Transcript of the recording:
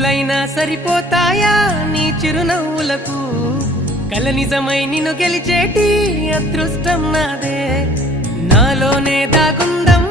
రోజులైనా సరిపోతాయా నీ చిరునవ్వులకు కల నిజమై నిన్ను గెలిచేటి అదృష్టం నాదే నాలోనే దాగుందమ్మ